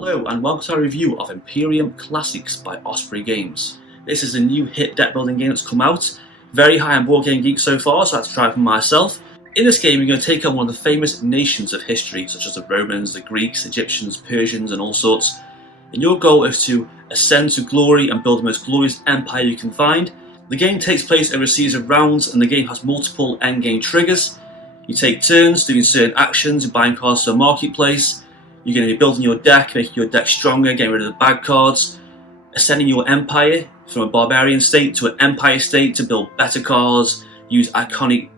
Hello and welcome to our review of Imperium Classics by Osprey Games. This is a new hit deck building game that's come out. Very high on Board Game Geek so far, so I had to try it for myself. In this game you're going to take on one of the famous nations of history, such as the Romans, the Greeks, Egyptians, Persians and all sorts. And your goal is to ascend to glory and build the most glorious empire you can find. The game takes place over a series of rounds and the game has multiple endgame triggers. You take turns doing certain actions, buying cards to a marketplace. You're going to be building your deck, making your deck stronger, getting rid of the bad cards, ascending your empire from a barbarian state to an empire state to build better cards, use iconic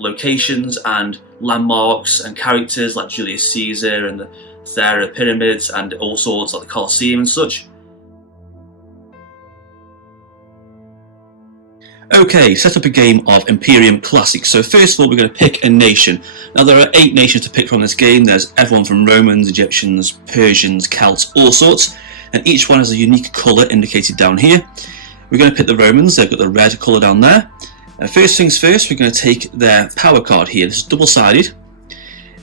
locations and landmarks and characters like Julius Caesar and the Thera pyramids and all sorts like the Colosseum and such. Okay, set up a game of Imperium Classics. So first of all we're going to pick a nation. Now there are 8 nations to pick from this game. There's everyone from Romans, Egyptians, Persians, Celts, all sorts. And each one has a unique colour indicated down here. We're going to pick the Romans, they've got the red colour down there. First things first, we're going to take their power card here. This is double-sided.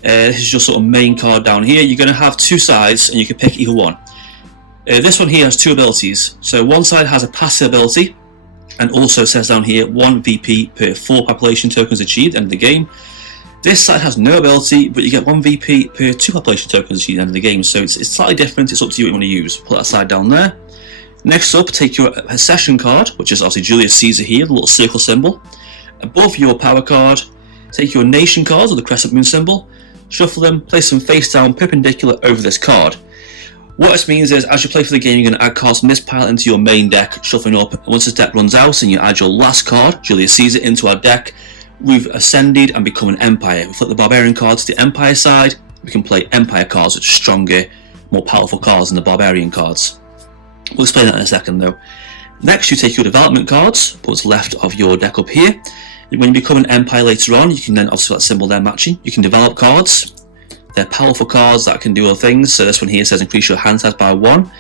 This is your sort of main card down here. You're going to have 2 sides and you can pick either one. This one here has 2 abilities. So one side has a passive ability, and also says down here 1 VP per 4 population tokens achieved end of the game. This side has no ability, but you get 1 VP per 2 population tokens achieved end of the game, so it's slightly different. It's up to you what you want to use. Put that side down there. Next up, take your accession card, which is obviously Julius Caesar here, the little circle symbol. Above your power card, take your nation cards with the crescent moon symbol, shuffle them, place them face down perpendicular over this card. What this means is, as you play for the game, you're going to add cards from this pile into your main deck, shuffling up. And once this deck runs out and you add your last card, Julius Caesar, into our deck, we've ascended and become an empire. We flip the barbarian cards to the empire side, we can play empire cards, which are stronger, more powerful cards than the barbarian cards. We'll explain that in a second though. Next you take your development cards, put what's left of your deck up here. And when you become an empire later on, you can then, obviously that symbol there matching, you can develop cards. They're powerful cards that can do other things. So this one here says increase your hand size by 1,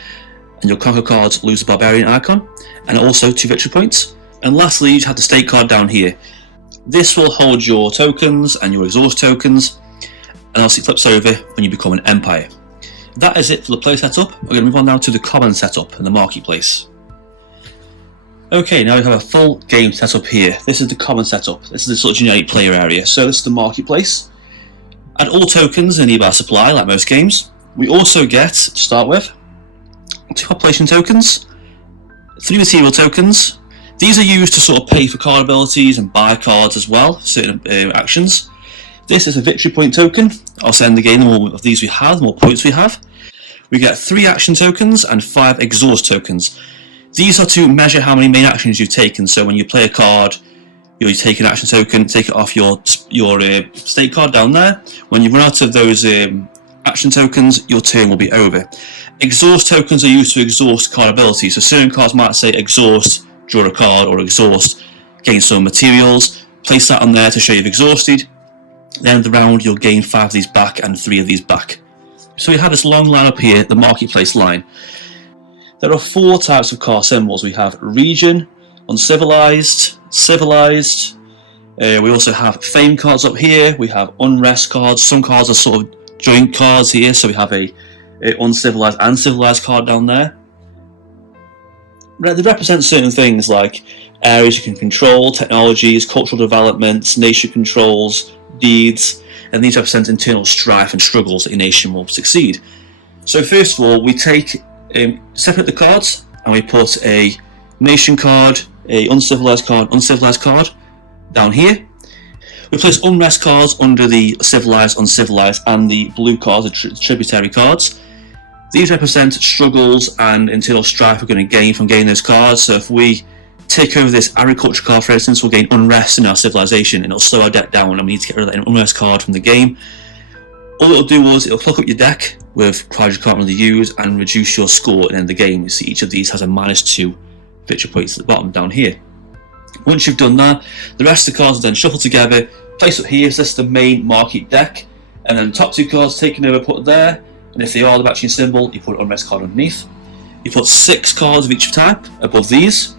and your conquer cards lose the barbarian icon, and also 2 victory points. And lastly, you have the state card down here. This will hold your tokens and your exhaust tokens, and obviously flips over when you become an empire. That is it for the play setup. We're going to move on now to the common setup and the marketplace. Okay, now we have a full game setup here. This is the common setup. This is the sort of generic player area. So this is the marketplace. Add all tokens in nearby supply, like most games. We also get, to start with, 2 population tokens, 3 material tokens. These are used to sort of pay for card abilities and buy cards as well, certain actions. This is a victory point token. I'll send again the more of these we have, the more points we have. We get 3 action tokens and 5 exhaust tokens. These are to measure how many main actions you've taken. So when you play a card, you take an action token, take it off your state card down there. When you run out of those action tokens, your turn will be over. Exhaust tokens are used to exhaust card abilities. So certain cards might say exhaust, draw a card, or exhaust, gain some materials. Place that on there to show you've exhausted. Then at the round, you'll gain 5 of these back and 3 of these back. So we have this long line up here, the marketplace line. There are 4 types of card symbols. We have region, uncivilized, civilized. We also have fame cards up here. We have unrest cards. Some cards are sort of joint cards here, so we have a uncivilized and civilized card down there. They represent certain things like areas you can control, technologies, cultural developments, nation controls, deeds, and these represent internal strife and struggles that your nation will succeed. So first of all, we take separate the cards and we put a nation card, a uncivilized card down here. We place unrest cards under the civilized, uncivilized, and the blue cards, the tributary cards. These represent struggles and internal strife we're going to gain from getting those cards. So if we take over this agriculture card, for instance, we'll gain unrest in our civilization and it'll slow our deck down, and we need to get rid of that unrest card from the game. All it'll do is it'll pluck up your deck with cards you can't really use and reduce your score at the end of the game. You see each of these has a -2 victory points at the bottom down here. Once you've done that, the rest of the cards are then shuffled together, placed up here. So this is the main market deck, and then the top 2 cards taken over, put there, and if they are the matching symbol, you put an unrest card underneath. You put 6 cards of each type above these.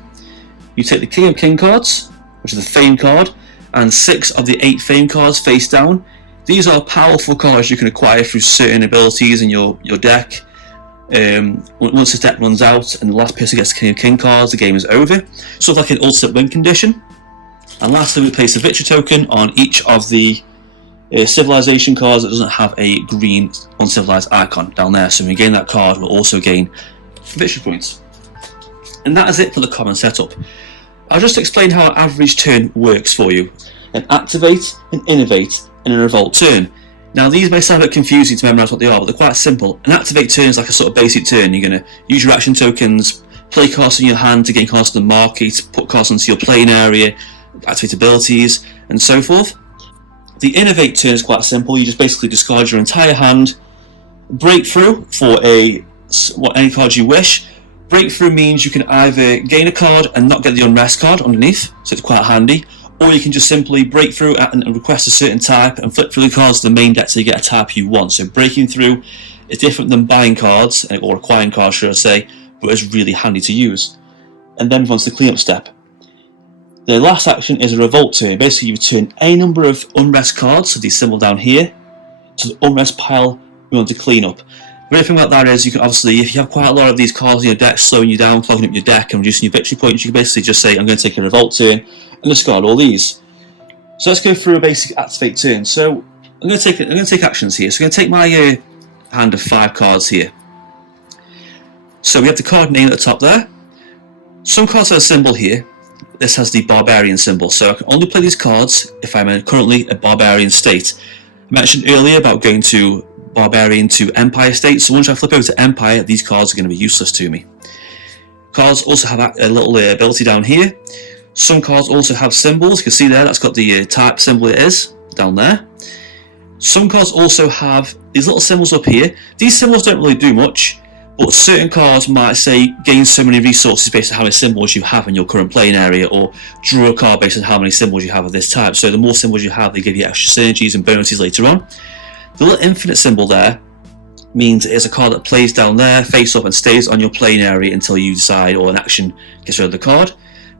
You take the King of King cards, which is the fame card, and 6 of the 8 fame cards face down. These are powerful cards you can acquire through certain abilities in your deck. Once the deck runs out and the last person gets King of King cards, the game is over. Sort of like an ultimate win condition. And lastly, we place a victory token on each of the civilization cards that doesn't have a green uncivilized icon down there. So when we gain that card, we'll also gain victory points. And that is it for the common setup. I'll just explain how an average turn works for you. An activate, an innovate, and a revolt turn. Now these may sound a bit confusing to memorise what they are, but they're quite simple. An activate turn is like a sort of basic turn. You're going to use your action tokens, play cards in your hand to gain cards to the market, put cards into your playing area, activate abilities, and so forth. The innovate turn is quite simple. You just basically discard your entire hand, breakthrough for any card you wish. Breakthrough means you can either gain a card and not get the unrest card underneath, so it's quite handy, or you can just simply break through and request a certain type and flip through the cards to the main deck so you get a type you want. So breaking through is different than buying cards, or acquiring cards should I say, but it's really handy to use. And then move on to the cleanup step. The last action is a revolt turn. Basically you return a number of unrest cards, so these symbol down here, to the unrest pile we want to clean up. The great thing about that is you can obviously, if you have quite a lot of these cards in your deck slowing you down, clogging up your deck and reducing your victory points, you can basically just say I'm going to take a revolt turn and discard all these. So let's go through a basic activate turn. So I'm going to take actions here. So I'm going to take my hand of 5 cards here. So we have the card name at the top there. Some cards have a symbol here. This has the barbarian symbol. So I can only play these cards if I'm currently a barbarian state. I mentioned earlier about going to barbarian to empire state. So once I flip over to empire, these cards are going to be useless to me. Cards also have a little ability down here. Some cards also have symbols. You can see there, that's got the type symbol it is, down there. Some cards also have these little symbols up here. These symbols don't really do much, but certain cards might say gain so many resources based on how many symbols you have in your current playing area, or draw a card based on how many symbols you have of this type. So the more symbols you have, they give you extra synergies and bonuses later on. The little infinite symbol there means it is a card that plays down there, face up, and stays on your playing area until you decide, or an action gets rid of the card.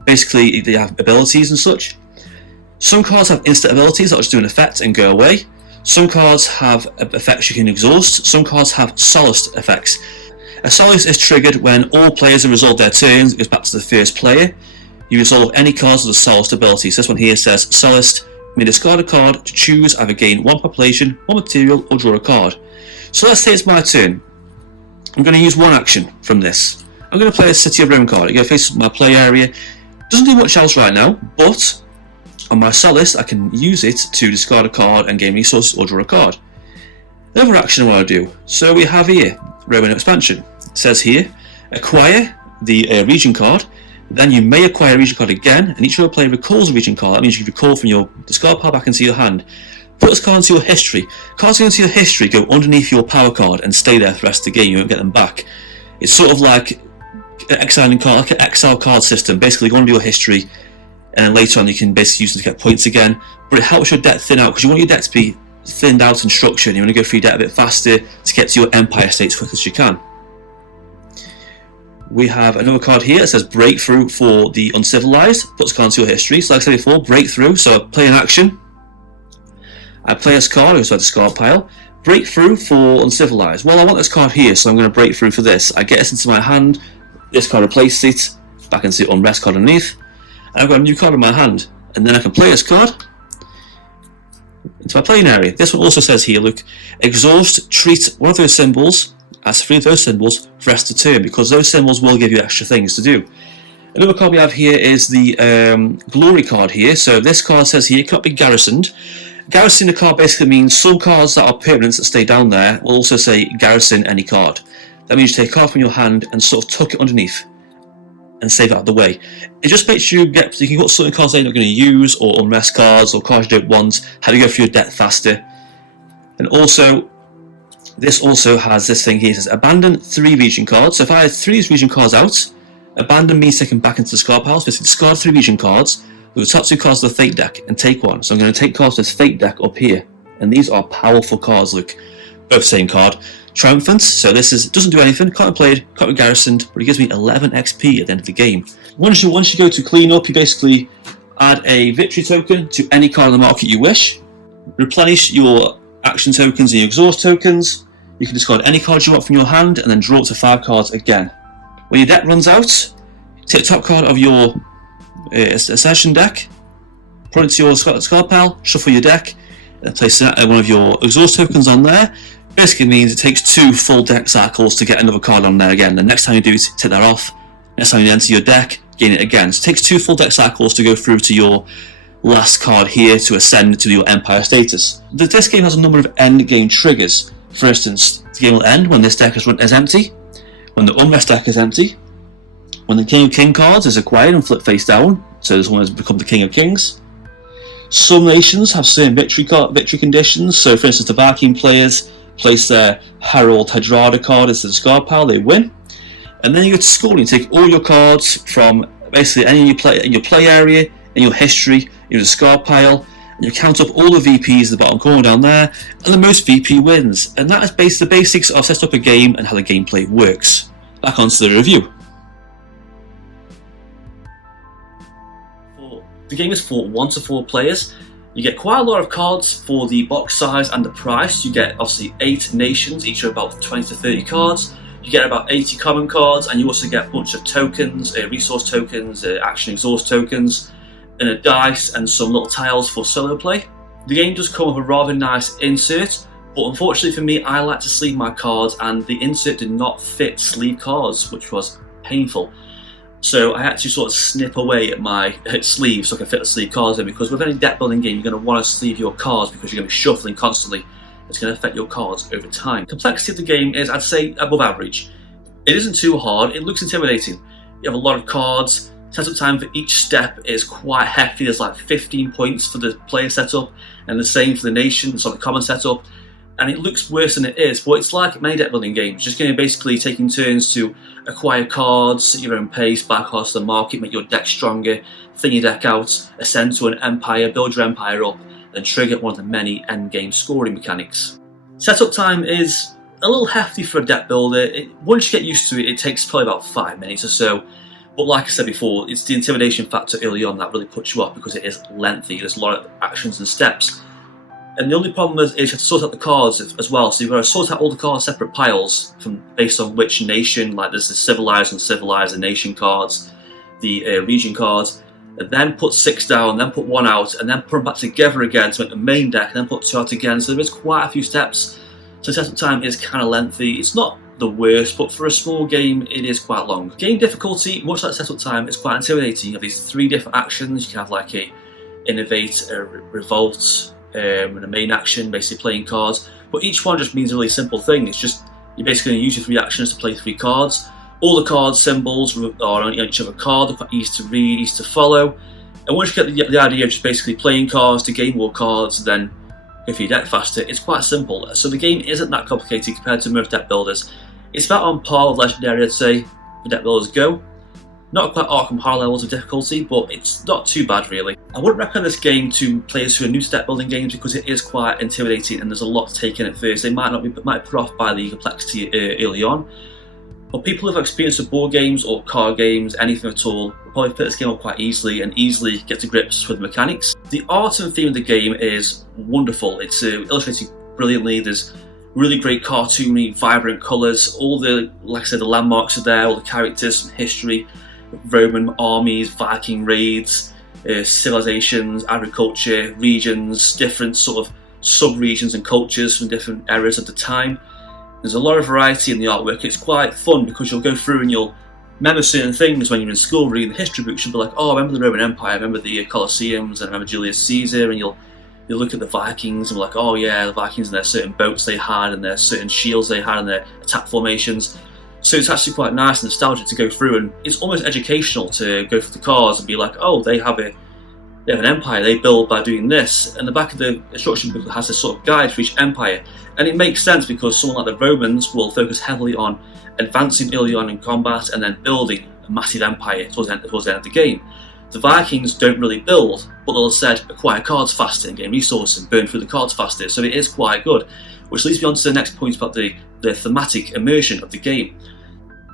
Basically, they have abilities and such. Some cards have instant abilities that will just do an effect and go away. Some cards have effects you can exhaust. Some cards have solace effects. A solace is triggered when all players have resolved their turns. It goes back to the first player. You resolve any cards with a solace ability. So this one here says Solaced. May discard a card to choose either gain 1 population, 1 material, or draw a card. So let's say it's my turn. I'm going to use one action from this. I'm going to play a City of Rome card. It goes face my play area. Doesn't do much else right now, but on my Solace I can use it to discard a card and gain resources or draw a card. Another action I want to do. So we have here Roman expansion. It says here acquire the region card. Then you may acquire a region card again, and each other player recalls a region card. That means you can recall from your discard pile back into your hand. Put this card into your history. Cards into your history go underneath your power card and stay there for the rest of the game. You won't get them back. It's sort of like exiling card, like an exile card system. Basically, go into your history, and then later on you can basically use them to get points again. But it helps your deck thin out because you want your deck to be thinned out and structured. You want to go through your deck a bit faster to get to your empire state as quick as you can. We have another card here that says Breakthrough for the Uncivilized. Puts cards into your history. So like I said before, Breakthrough. So I play an action. I play this card, so I discard pile. Breakthrough for Uncivilized. Well, I want this card here, so I'm going to break through for this. I get this into my hand. This card replaces it. Back into the Unrest card underneath. And I've got a new card in my hand. And then I can play this card into my playing area. This one also says here, look, exhaust, treat one of those symbols as 3 of those symbols for the rest of the turn, because those symbols will give you extra things to do. Another card we have here is the Glory card here. So this card says here, cannot be garrisoned. Garrison a card basically means some cards that are permanents that stay down there will also say garrison any card. That means you take a card from your hand and sort of tuck it underneath and save it out of the way. It just makes you can put certain cards that you're not going to use, or unrest cards, or cards you don't want, how to go through your deck faster. And also, this also has this thing here, it says abandon 3 region cards. So if I had 3 of these region cards out, abandon means take them back into the discard pile. So basically discard 3 region cards with the top 2 cards of the fate deck and take one. So I'm going to take cards to this fate deck up here, and these are powerful cards. Look, both same card. Triumphant, so this doesn't do anything, can't be played, can't be garrisoned, but it gives me 11 XP at the end of the game. Once you go to clean up, you basically add a victory token to any card on the market you wish, replenish your action tokens and your exhaust tokens, You can discard any cards you want from your hand and then draw up to 5 cards again. When your deck runs out, take the top card of your Ascension deck, put it to your discard pile, shuffle your deck, and place one of your exhaust tokens on there. Basically means it takes 2 full deck cycles to get another card on there again. The next time you do it, take that off. Next time you enter your deck, gain it again. So it takes 2 full deck cycles to go through to your last card here to ascend to your Empire status. This game has a number of end game triggers. For instance, the game will end when this deck is empty, when the Unrest deck is empty, when the King of King cards is acquired and flipped face down, so this one has become the King of Kings. Some nations have certain victory conditions, so for instance the Viking players place their Harold Hardrada card as the discard pile, they win. And then you go to school and you take all your cards from basically any in your play area, in your history, in your discard pile, and you count up all the VPs at the bottom corner down there, and the most VP wins. And that is the basics of setting up a game and how the gameplay works. Back onto the review. The game is for 1 to 4 players. You get quite a lot of cards for the box size and the price. You get obviously 8 nations, each are about 20 to 30 cards. You get about 80 common cards, and you also get a bunch of tokens, resource tokens, action exhaust tokens, and a dice and some little tiles for solo play. The game does come with a rather nice insert, but unfortunately for me, I like to sleeve my cards, and the insert did not fit sleeve cards, which was painful. So I had to sort of snip away at my sleeve so I can fit the sleeve cards in, because with any deck building game you're going to want to sleeve your cards because you're going to be shuffling constantly. It's going to affect your cards over time. Complexity of the game is, I'd say, above average. It isn't too hard, it looks intimidating. You have a lot of cards, setup time for each step is quite hefty. There's like 15 points for the player setup and the same for the nation, so the common setup. And it looks worse than it is, but it's like many deck building games. Just going to basically taking turns to acquire cards at your own pace, bypass the market, make your deck stronger, thin your deck out, ascend to an empire, build your empire up, then trigger one of the many end game scoring mechanics. Setup time is a little hefty for a deck builder. Once you get used to it, it takes probably about 5 minutes or so. But like I said before, it's the intimidation factor early on that really puts you off because it is lengthy. There's a lot of actions and steps. And the only problem is you have to sort out the cards as well. So you've got to sort out all the cards separate piles based on which nation. Like there's the civilized and civilized nation cards, the region cards, and then put 6 down, then put 1 out, and then put them back together again to make the main deck, and then put 2 out again. So there is quite a few steps. So setup time is kind of lengthy. It's not the worst, but for a small game, it is quite long. Game difficulty, much like setup time, is quite intimidating. You have these 3 different actions. You can have like a innovate, a revolt, and a main action, basically playing cards, but each one just means a really simple thing. It's just you're basically going to use your 3 actions to play 3 cards. All the card symbols are on each other card. They're quite easy to read, easy to follow. And once you get the idea of just basically playing cards to gain more cards, then go for your deck faster, it's quite simple. So the game isn't that complicated compared to most deck builders. It's about on par with Legendary, I'd say, for deck builders go. Not quite Arkham Horror levels of difficulty, but it's not too bad really. I wouldn't recommend this game to players who are new to deck building games because it is quite intimidating and there's a lot to take in at first. They might be put off by the complexity early on. But people who have experience with board games or card games, anything at all, will probably pick this game up quite easily and easily get to grips with the mechanics. The art and theme of the game is wonderful. It's illustrated brilliantly. There's really great cartoony, vibrant colours. All the, like I said, the landmarks are there, all the characters, some history. Roman armies, Viking raids, civilizations, agriculture, regions, different sort of sub-regions and cultures from different eras of the time. There's a lot of variety in the artwork. It's quite fun because you'll go through and you'll remember certain things when you're in school reading the history books. You'll be like, oh, I remember the Roman Empire, I remember the Colosseums, and I remember Julius Caesar, and you'll look at the Vikings and be like, oh yeah, the Vikings and their certain boats they had and their certain shields they had and their attack formations. So it's actually quite nice and nostalgic to go through, and it's almost educational to go through the cards and be like, oh, they have an empire, they build by doing this, and the back of the instruction book has this sort of guide for each empire, and it makes sense because someone like the Romans will focus heavily on advancing early on in combat and then building a massive empire towards the end of the game. The Vikings don't really build, but they'll instead acquire cards faster and gain resources and burn through the cards faster, so it is quite good. Which leads me on to the next point about the thematic immersion of the game.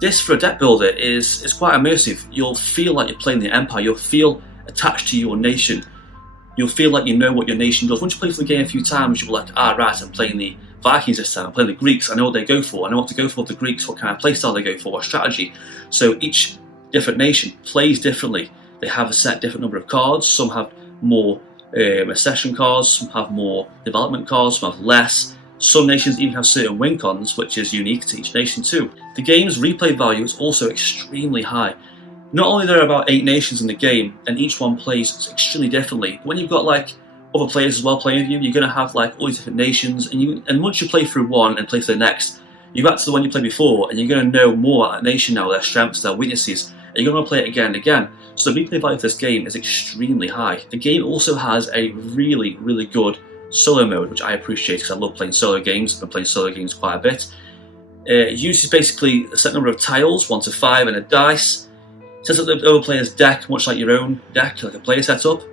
This, for a deck builder, is quite immersive. You'll feel like you're playing the Empire, you'll feel attached to your nation, you'll feel like you know what your nation does. Once you play through the game a few times, you'll be like, ah right, I'm playing the Vikings this time, I'm playing the Greeks, I know what they go for, I know what to go for with the Greeks, what kind of playstyle they go for, what strategy. So each different nation plays differently. They have a set different number of cards, some have more accession cards, some have more development cards, some have less. Some nations even have certain win cons, which is unique to each nation too. The game's replay value is also extremely high. Not only are there about 8 nations in the game, and each one plays extremely differently, but when you've got like other players as well playing with you, you're going to have like all these different nations, and once you play through one and play through the next, you go back to the one you played before, and you're going to know more about that nation now, their strengths, their weaknesses, and you're going to play it again and again. So the replay value of this game is extremely high. The game also has a really, really good solo mode, which I appreciate because I love playing solo games. I've been playing solo games quite a bit. It uses basically a set number of tiles, 1 to 5, and a dice. It sets up the other player's deck, much like your own deck, like a player setup.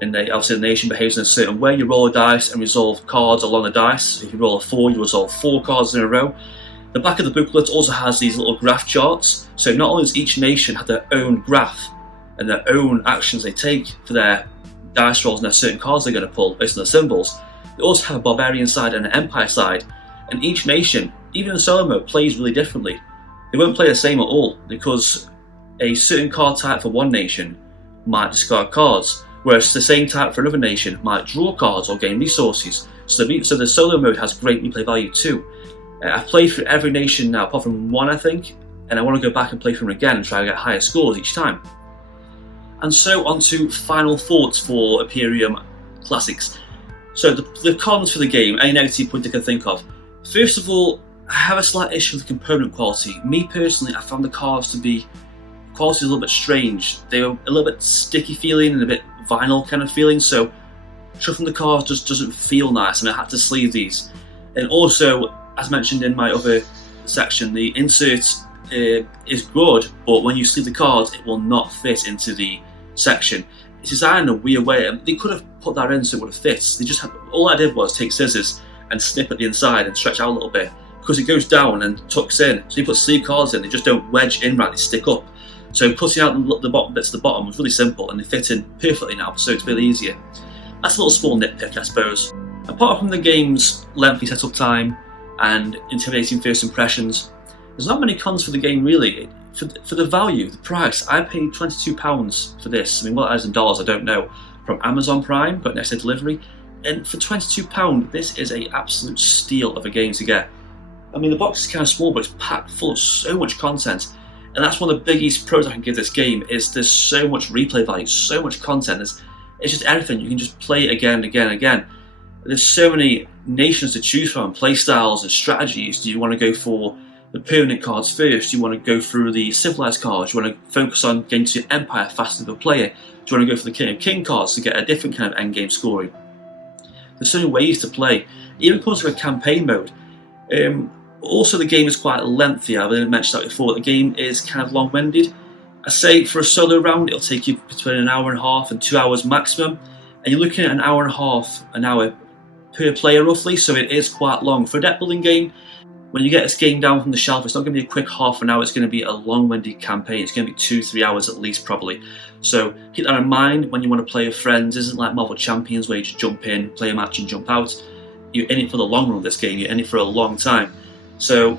And obviously the nation behaves in a certain way. You roll a dice and resolve cards along the dice. So if you roll a 4, you resolve 4 cards in a row. The back of the booklet also has these little graph charts. So not only does each nation have their own graph and their own actions they take for their dice rolls and their certain cards they're going to pull based on the symbols, they also have a barbarian side and an empire side. And each nation, even in solo mode, plays really differently. They won't play the same at all because a certain card type for one nation might discard cards, whereas the same type for another nation might draw cards or gain resources. So the solo mode has great replay value too. I've played through every nation now, apart from one I think, and I want to go back and play through them again and try to get higher scores each time. And so on to final thoughts for Imperium Classics. So the cons for the game, any negative point I can think of. First of all, I have a slight issue with the component quality. Me personally, I found the cards to be, quality is a little bit strange. They were a little bit sticky feeling and a bit vinyl kind of feeling, so shuffling the cards just doesn't feel nice, and I had to sleeve these. And also, as mentioned in my other section, the insert is good, but when you sleeve the cards, it will not fit into the section. It's designed in a weird way. They could have put that in so it would have fit. They just had, all I did was take scissors and snip at the inside and stretch out a little bit, because it goes down and tucks in. So you put sleeve cards in, they just don't wedge in right, they stick up. So cutting out the bottom bits at the bottom was really simple, and they fit in perfectly now, so it's really easier. That's a little small nitpick, I suppose. Apart from the game's lengthy setup time and intimidating first impressions, there's not many cons for the game really. For the value, the price, I paid £22 for this. I mean, what that is in dollars, I don't know. From Amazon Prime, got next day delivery, and for £22, this is an absolute steal of a game to get. I mean, the box is kind of small, but it's packed full of so much content, and that's one of the biggest pros I can give this game. Is there's so much replay value, so much content. It's just everything. You can just play it again and again and again. There's so many nations to choose from, play styles and strategies. Do you want to go for the permanent cards first? Do you want to go through the civilized cards? Do you want to focus on getting to your empire faster than a player? Do you want to go for the king of king cards to get a different kind of endgame scoring? There's so many ways to play. It even comes with a campaign mode. Also, the game is quite lengthy. I've mentioned that before. The game is kind of long-winded. I say for a solo round, it'll take you between an hour and a half and 2 hours maximum, and you're looking at an hour and a half, an hour per player roughly. So it is quite long for a deck building game. When you get this game down from the shelf, it's not going to be a quick half an hour, it's going to be a long-winded campaign. It's going to be 2-3 hours at least, probably. So keep that in mind when you want to play with friends. It isn't like Marvel Champions where you just jump in, play a match and jump out. You're in it for the long run of this game, you're in it for a long time. So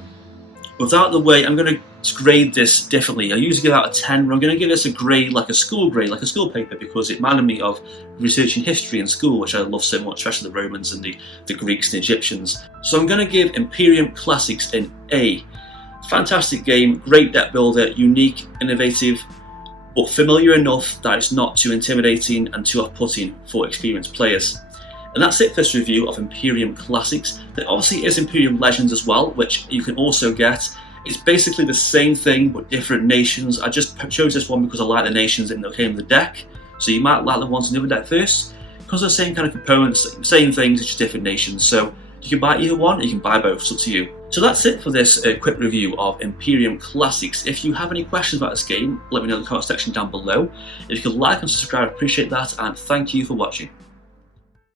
with that out of the way, I'm going to grade this differently. I usually give out a 10, but I'm going to give this a grade, like a school paper, because it reminded me of researching history in school, which I love so much, especially the Romans and the Greeks and Egyptians. So I'm going to give Imperium Classics an A. Fantastic game, great deck builder, unique, innovative, but familiar enough that it's not too intimidating and too off-putting for experienced players. And that's it for this review of Imperium Classics. There obviously is Imperium Legends as well, which you can also get. It's basically the same thing, but different nations. I just chose this one because I like the nations that came in the deck. So you might like the ones in the other deck first. Because they're the same kind of components, same things, it's just different nations. So you can buy either one, or you can buy both, it's up to you. So that's it for this quick review of Imperium Classics. If you have any questions about this game, let me know in the comment section down below. If you could like and subscribe, I appreciate that, and thank you for watching.